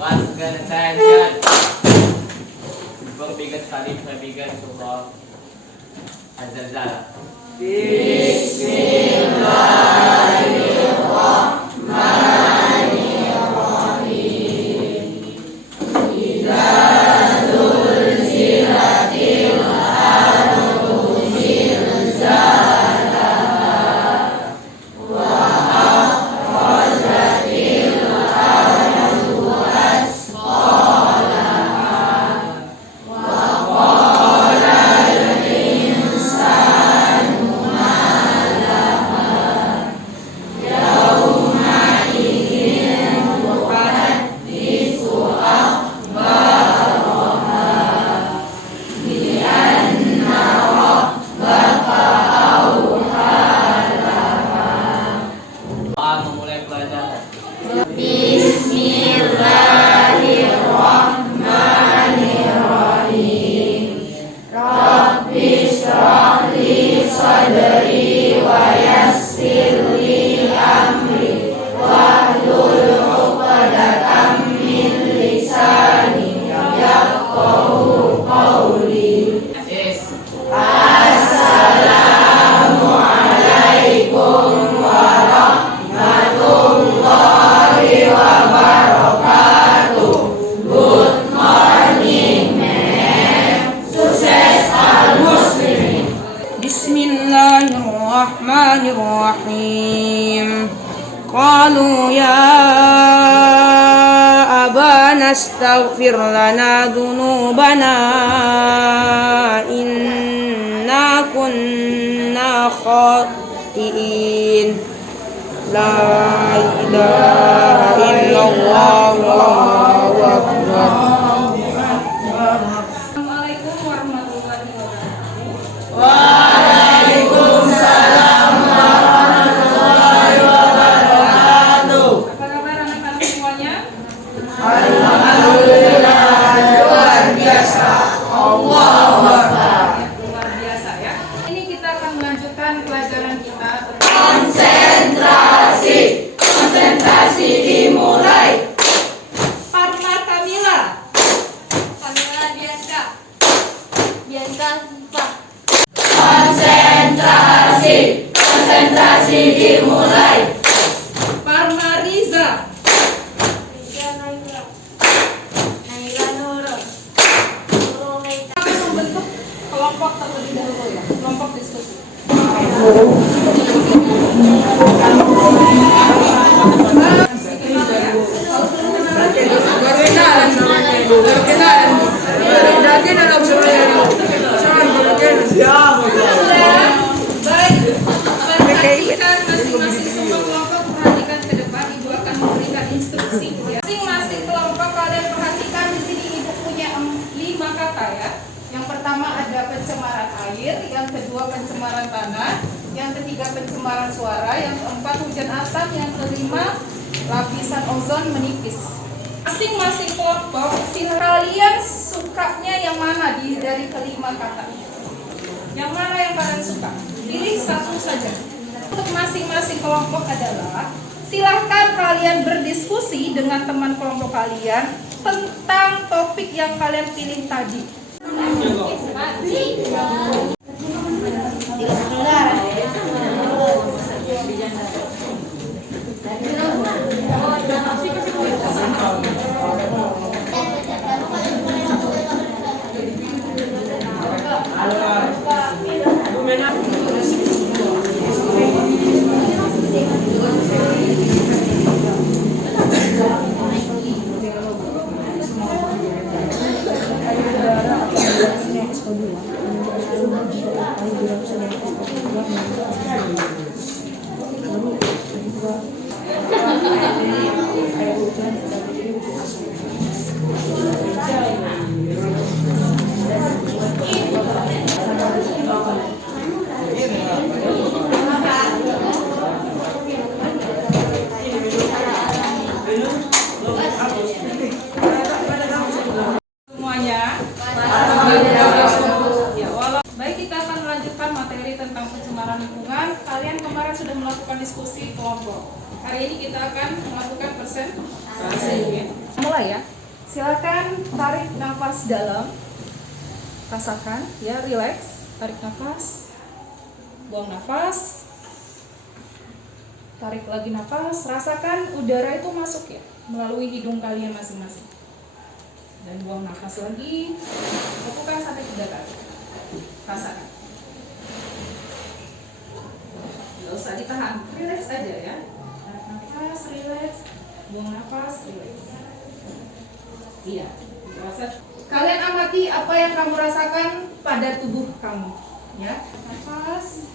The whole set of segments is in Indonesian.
Once again, attention. Berbigat salim berbigat surah Az-Zalzalah. Bismillahirrahmanirrahim. Idza zulzilatil ardu zilzalaha wa akhrajatil ardu asqalaha wa qala al-insanu ma laha yawma idzin tuhadditsu akhbaraha bi anna rabbaka awha laha. Memulai pelajaran. Bismillahirrahmanirrahim. Rabbi shrah li sadri wa yassir li amri wahlul 'uqdatam min lisani yafqahu qawli. Assalamualaikum warahmatullahi wabarakatuh. Good morning, man. Sukses al-muslimin. Bismillahirrahmanirrahim. Qalu ya abana astaghfir lana dhunubana inna kunna khati'in. La ilaha illallah wallahu akbar. Assalamualaikum warahmatullahi wabarakatuh. Waalaikumsalam warahmatullahi wabarakatuh. Apa kabar anak-anak semuanya? Alhamdulillah, luar biasa. Allahu Akbar. Luar biasa ya. Ini kita akan melanjutkan pelajaran kita tentang Konsentrasi. Konsentrasi dimulai. Parma Kamila. Kamila Bianca. Bianca Siva. Konsentrasi. Konsentrasi dimulai. Parma Riza. Riza Naila. Naila Nurul. Nurul Meita. Akan membentuk kelompok terlebih dahulu ya. Kelompok diskusi. Baik, perhatikan masing-masing semua kelompok, perhatikan ke depan. Ibu akan memberikan instruksi. Ya. Masing-masing kelompok kalian perhatikan di sini. Ibu punya 5 kata ya. Yang pertama ada pencemaran air, yang kedua pencemaran tanah, yang ketiga pencemaran suara, yang keempat hujan asam, yang kelima lapisan ozon menipis. Masing-masing kelompok, kalian sukanya yang mana dari kelima kata? Yang mana yang kalian suka? Pilih satu saja. Untuk masing-masing kelompok adalah silahkan kalian berdiskusi dengan teman kelompok kalian tentang topik yang kalian pilih tadi. pencemaran lingkungan, kalian kemarin sudah melakukan diskusi kelompok. Hari ini kita akan melakukan presentasi. Mulai ya. Silakan tarik nafas dalam. Rasakan ya, relax. Tarik nafas. Buang nafas. Tarik lagi nafas. Rasakan udara itu masuk ya melalui hidung kalian masing-masing. Dan buang nafas lagi. Lakukan sampai 3 kali. Rasakan. Gak usah ditahan, relax aja ya. Tarik nafas, relax. Buang nafas, relax. Iya, rasa. Kalian amati apa yang kamu rasakan pada tubuh kamu, ya. Nafas,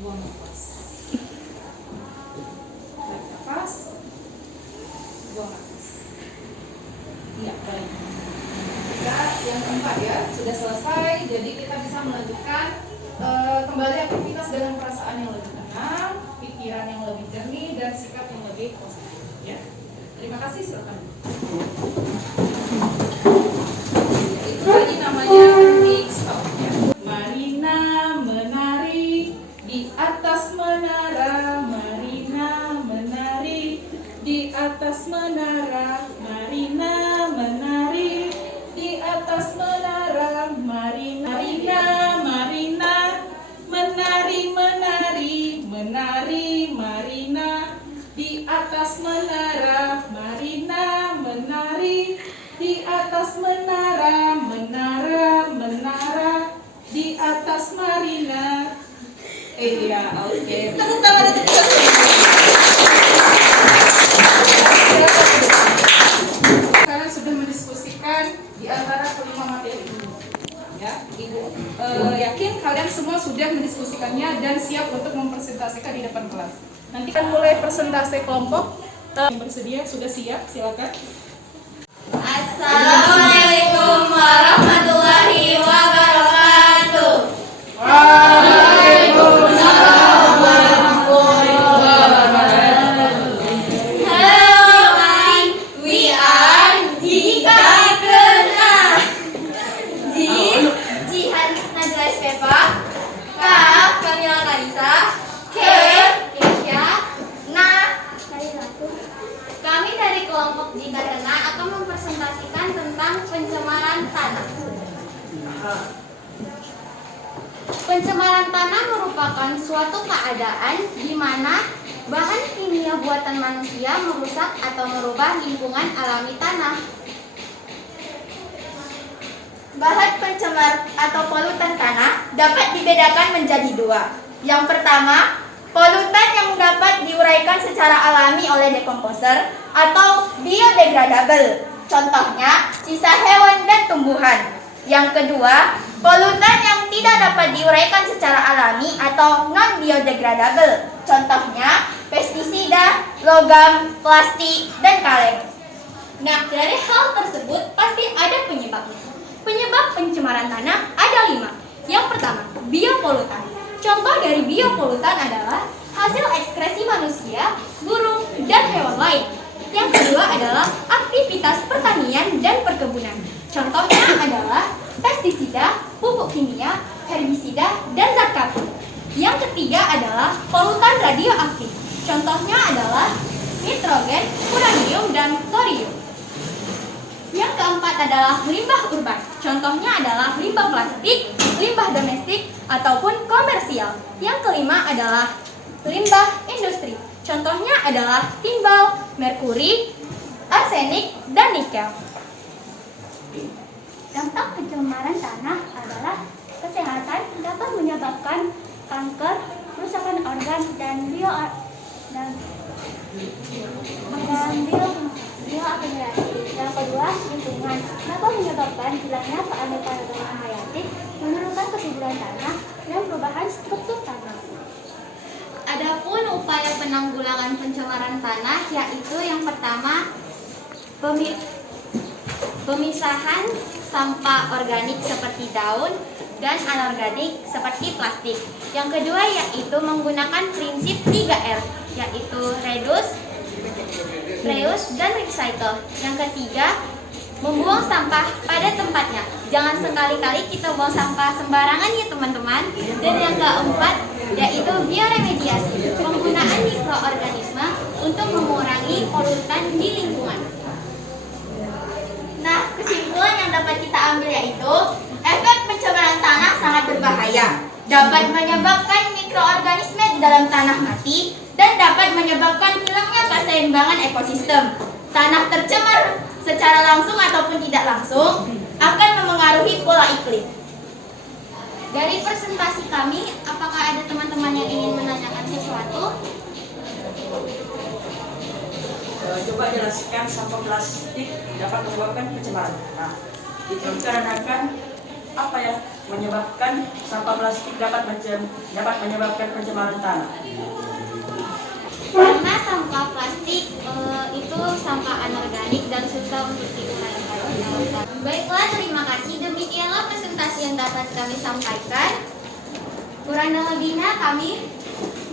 buang nafas. Tarik nafas, buang nafas. Iya, baik. Kita yang keempat ya, sudah selesai. Jadi kita bisa melanjutkan kembali aktivitas dengan perasaan yang lebih tenang, pikiran yang lebih jernih, dan sikap yang lebih positif. Ya. Terima kasih, silakan. Itu tadi namanya mix stop. Ya. Marina menari di atas menara, Marina menari di atas menara, Marina menari di atas menara, Marina, Marina menari, menari, Marina di atas menara, Marina menari di atas menara, menara di atas Marina. Iya, oke. Tepuk tangan untuk kita semua. Kalian sudah mendiskusikan di antara kelima materi ini. Ya, Ibu yakin kalian semua sudah mendiskusikannya dan siap untuk mempresentasikan di depan kelas. Nanti akan mulai presentasi kelompok. Yang bersedia sudah siap, silakan. Assalamualaikum warahmatullahi wabarakatuh. Waalaikumsalam warahmatullahi wabarakatuh. Hello, we are Jika Kena. Jihan Najla Espepa. K. Kamila Kalisa. K. Keisha. Na. Kami dari kelompok Jika Kena akan mempresentasikan tentang pencemaran tanah. Pencemaran tanah merupakan suatu keadaan di mana bahan kimia buatan manusia merusak atau merubah lingkungan alami tanah. Bahan pencemar atau polutan tanah dapat dibedakan menjadi 2. Yang pertama, polutan yang dapat diuraikan secara alami oleh dekomposer atau biodegradable. Contohnya, sisa hewan dan tumbuhan. Yang kedua, polutan yang tidak dapat diuraikan secara alami atau non-biodegradable. Contohnya, pestisida, logam, plastik, dan kaleng. Nah, dari hal tersebut pasti ada penyebabnya. Penyebab pencemaran tanah ada 5. Yang pertama, biopolutan. Contoh dari biopolutan adalah hasil ekskresi manusia, burung, dan hewan lain. Yang kedua adalah aktivitas pertanian dan perkebunan. Contohnya adalah pestisida, pupuk kimia, herbisida, dan zat kapur. Yang ketiga adalah polutan radioaktif. Contohnya adalah nitrogen, uranium, dan thorium. Yang keempat adalah limbah urban. Contohnya adalah limbah plastik, limbah domestik, ataupun komersial. Yang kelima adalah limbah industri. Contohnya adalah timbal, merkuri, arsenik, dan nikel. Dampak pencemaran tanah adalah kesehatan dapat menyebabkan kanker, kerusakan organ, dan bioakumulasi. Yang kedua, lingkungan dapat menyebabkan hilangnya keanekaragaman hayati, menurunkan kesuburan tanah, dan perubahan struktur tanah. Adapun upaya penanggulangan pencemaran tanah yaitu yang pertama, pemisahan sampah organik seperti daun dan anorganik seperti plastik. Yang kedua yaitu menggunakan prinsip 3R, yaitu reduce, reuse, dan recycle. Yang ketiga, membuang sampah pada tempatnya. Jangan sekali-kali kita buang sampah sembarangan ya teman-teman. Dan yang keempat yaitu bioremediasi, penggunaan mikroorganisme sangat berbahaya, dapat menyebabkan mikroorganisme di dalam tanah mati, dan dapat menyebabkan hilangnya keseimbangan ekosistem. Tanah tercemar secara langsung ataupun tidak langsung akan memengaruhi pola iklim. Dari presentasi kami, apakah ada teman-teman yang ingin menanyakan sesuatu? Coba jelaskan sampah plastik dapat menyebabkan pencemaran. Nah, itu dikarenakan apa ya? Menyebabkan sampah plastik dapat menyebabkan pencemaran tanah. Karena sampah plastik itu sampah anorganik dan susah untuk diuraikan. Baiklah, terima kasih. Demikianlah presentasi yang dapat kami sampaikan. Kurang dan lebihnya kami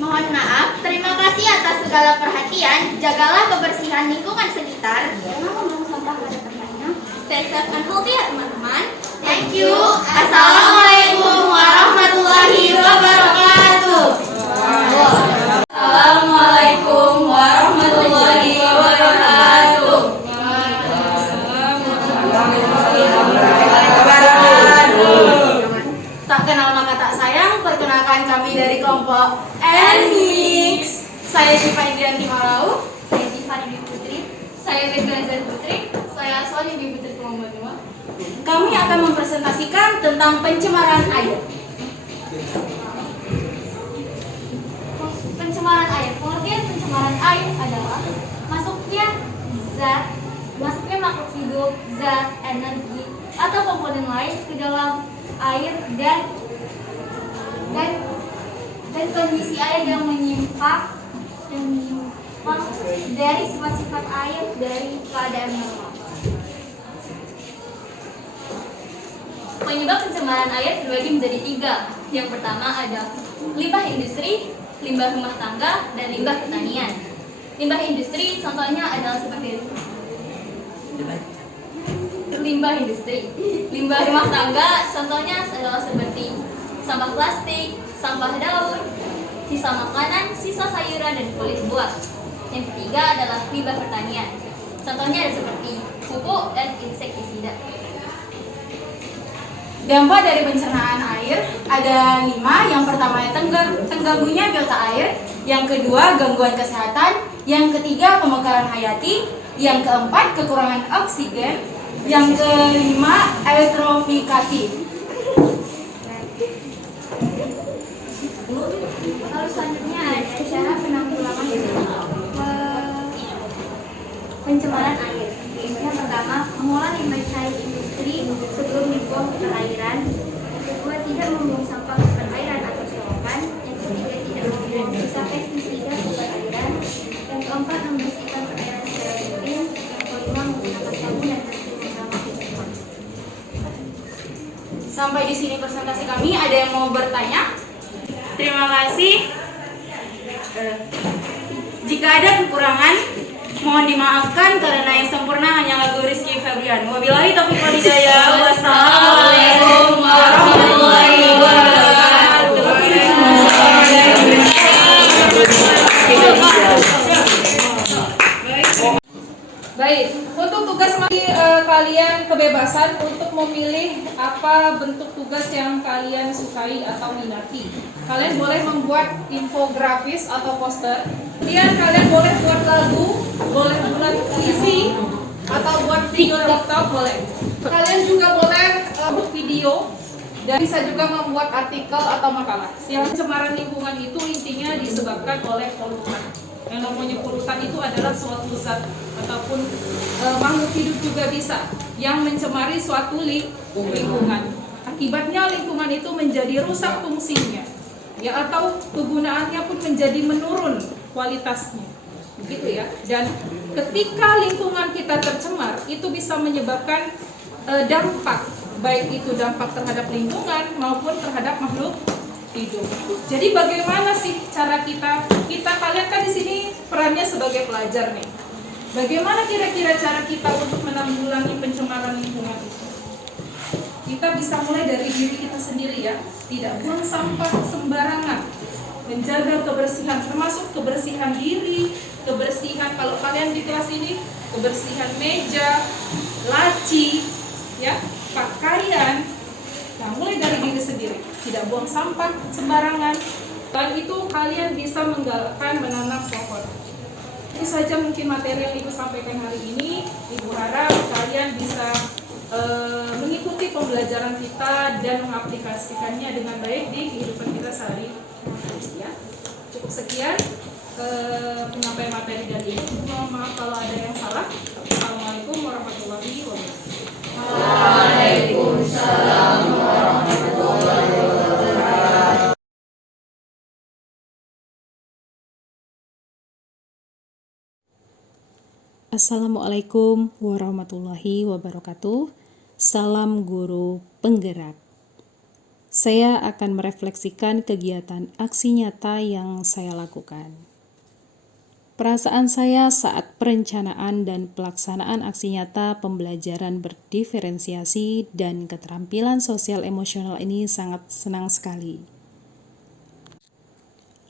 mohon maaf. Terima kasih atas segala perhatian. Jagalah kebersihan lingkungan sekitar. Jangan membuang sampah pada tempatnya. Stay safe and healthy ya teman-teman. Thank you. Assalamualaikum warahmatullahi wabarakatuh. Assalamualaikum warahmatullahi wabarakatuh. Tak kenal maka tak sayang, perkenalkan kami dari kelompok NMIX. Saya Syifa Indrianti Malau. Saya Tiffany Dwi Putri. Saya Bekazan Putri. Saya Sony Dwi Putri Kelompok. Kami akan mempresentasikan tentang pencemaran air. Pencemaran air. Pengertian pencemaran air adalah masuknya makhluk hidup, zat, energi, atau komponen lain ke dalam air dan kondisi air yang menyimpang dari sifat-sifat air dari keadaan normal. Penyebab pencemaran air terbagi menjadi 3. Yang pertama ada limbah industri, limbah rumah tangga, dan limbah pertanian. Limbah industri contohnya adalah seperti limbah industri. Limbah rumah tangga contohnya adalah seperti sampah plastik, sampah daun, sisa makanan, sisa sayuran, dan kulit buah. Yang ketiga adalah limbah pertanian. Contohnya ada seperti pupuk dan insektisida. Dampak dari pencernaan air ada 5. Yang pertama terganggunya delta air, yang kedua gangguan kesehatan, yang ketiga pemekaran hayati, yang keempat kekurangan oksigen, yang kelima eutrofikasi. Lalu selanjutnya ada cara penanggulangan pencemaran air. Yang pertama, mengolah limbah cair industri sebelum dibuang ke perairan. Yang kedua, tidak membuang sampah ke perairan atau selokan. Yang ketiga, tidak membuang sisa pestisida ke perairan. Yang keempat, membersihkan perairan secara rutin. Yang kelima, menggunakan sabun dan membersihkan lingkungan. Sampai di sini presentasi kami. Ada yang mau bertanya? Terima kasih. Jika ada kekurangan, mohon dimaafkan karena yang sempurna hanyalah Guru Rizky Febrian. Wabillahi taufiq wal hidayah. Wassalamualaikum warahmatullahi wabarakatuh. Baik, untuk tugas kalian kebebasan untuk memilih apa bentuk tugas yang kalian sukai atau minati. Kalian boleh membuat infografis atau poster. Kemudian kalian boleh buat lagu, boleh buat puisi, atau buat video TikTok boleh. Kalian juga boleh buat video dan bisa juga membuat artikel atau makalah. Yang pencemaran lingkungan itu intinya disebabkan oleh polutan. Yang namanya polutan itu adalah suatu zat ataupun makhluk hidup juga bisa yang mencemari suatu lingkungan. Akibatnya lingkungan itu menjadi rusak fungsinya, ya, atau kegunaannya pun menjadi menurun kualitasnya, begitu ya. Dan ketika lingkungan kita tercemar, itu bisa menyebabkan dampak, baik itu dampak terhadap lingkungan maupun terhadap makhluk hidup. Jadi bagaimana sih cara kita kalian kan di sini perannya sebagai pelajar nih. Bagaimana kira-kira cara kita untuk menanggulangi pencemaran lingkungan itu? Kita bisa mulai dari diri kita sendiri ya. Tidak buang sampah sembarangan. Menjaga kebersihan, termasuk kebersihan diri, kebersihan kalau kalian di kelas ini, kebersihan meja, laci, ya, pakaian. Nah, mulai dari diri sendiri. tidak buang sampah sembarangan. Selain itu, kalian bisa menggalakkan menanam pohon. Ini saja mungkin materi yang Ibu sampaikan hari ini. Ibu harap kalian bisa mengikuti pembelajaran kita dan mengaplikasikannya dengan baik di kehidupan kita sehari-hari. Ya. Cukup sekian penyampaian materi dari Ibu. Mohon maaf kalau ada yang salah. Assalamualaikum warahmatullahi wabarakatuh. Waalaikumsalam warahmatullahi wabarakatuh. Assalamualaikum warahmatullahi wabarakatuh. Salam guru penggerak. Saya akan merefleksikan kegiatan aksi nyata yang saya lakukan. Perasaan saya saat perencanaan dan pelaksanaan aksi nyata pembelajaran berdiferensiasi dan keterampilan sosial emosional ini sangat senang sekali.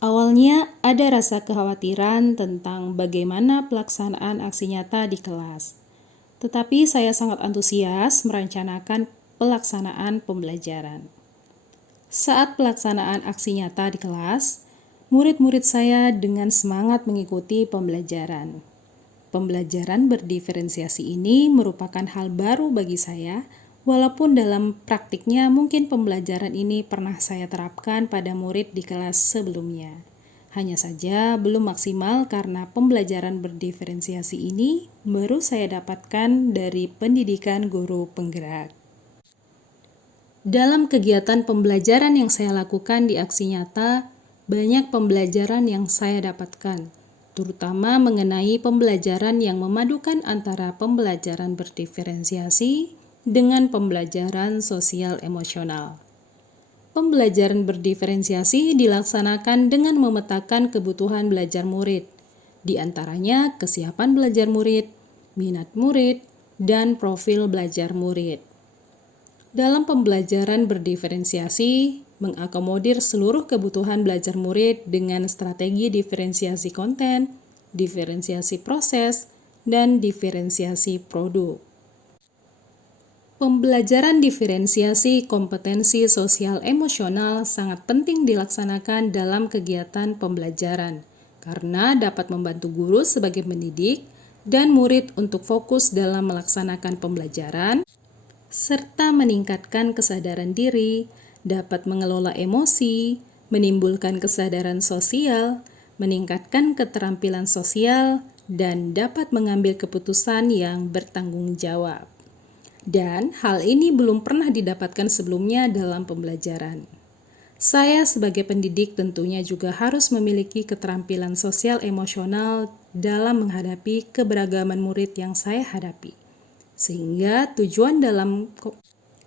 Awalnya ada rasa kekhawatiran tentang bagaimana pelaksanaan aksi nyata di kelas. Tetapi saya sangat antusias merencanakan pelaksanaan pembelajaran. Saat pelaksanaan aksi nyata di kelas, murid-murid saya dengan semangat mengikuti pembelajaran. Pembelajaran berdiferensiasi ini merupakan hal baru bagi saya, walaupun dalam praktiknya mungkin pembelajaran ini pernah saya terapkan pada murid di kelas sebelumnya. Hanya saja belum maksimal karena pembelajaran berdiferensiasi ini baru saya dapatkan dari pendidikan guru penggerak. Dalam kegiatan pembelajaran yang saya lakukan di aksi nyata, banyak pembelajaran yang saya dapatkan, terutama mengenai pembelajaran yang memadukan antara pembelajaran berdiferensiasi dengan pembelajaran sosial emosional. Pembelajaran berdiferensiasi dilaksanakan dengan memetakan kebutuhan belajar murid, di antaranya kesiapan belajar murid, minat murid, dan profil belajar murid. Dalam pembelajaran berdiferensiasi, mengakomodir seluruh kebutuhan belajar murid dengan strategi diferensiasi konten, diferensiasi proses, dan diferensiasi produk. Pembelajaran diferensiasi kompetensi sosial emosional sangat penting dilaksanakan dalam kegiatan pembelajaran karena dapat membantu guru sebagai pendidik dan murid untuk fokus dalam melaksanakan pembelajaran serta meningkatkan kesadaran diri, dapat mengelola emosi, menimbulkan kesadaran sosial, meningkatkan keterampilan sosial, dan dapat mengambil keputusan yang bertanggung jawab. Dan hal ini belum pernah didapatkan sebelumnya dalam pembelajaran. Saya sebagai pendidik tentunya juga harus memiliki keterampilan sosial emosional dalam menghadapi keberagaman murid yang saya hadapi. Sehingga tujuan dalam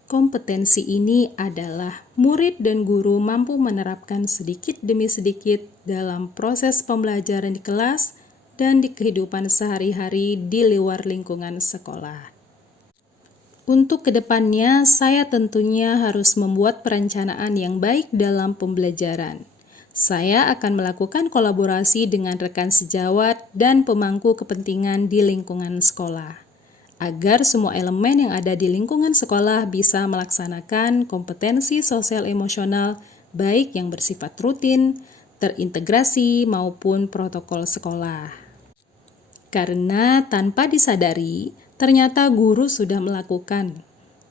kompetensi ini adalah murid dan guru mampu menerapkan sedikit demi sedikit dalam proses pembelajaran di kelas dan di kehidupan sehari-hari di luar lingkungan sekolah. Untuk kedepannya, saya tentunya harus membuat perencanaan yang baik dalam pembelajaran. Saya akan melakukan kolaborasi dengan rekan sejawat dan pemangku kepentingan di lingkungan sekolah, agar semua elemen yang ada di lingkungan sekolah bisa melaksanakan kompetensi sosial emosional baik yang bersifat rutin, terintegrasi maupun protokol sekolah. Karena tanpa disadari, ternyata guru sudah melakukan.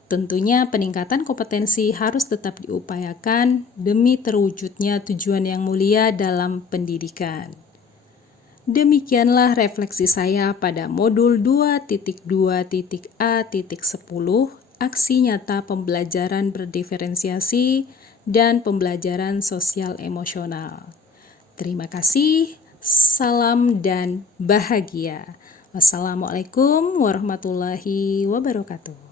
Tentunya peningkatan kompetensi harus tetap diupayakan demi terwujudnya tujuan yang mulia dalam pendidikan. Demikianlah refleksi saya pada modul 2.2.A.10 aksi nyata pembelajaran berdiferensiasi dan pembelajaran sosial emosional. Terima kasih, salam dan bahagia. Wassalamualaikum warahmatullahi wabarakatuh.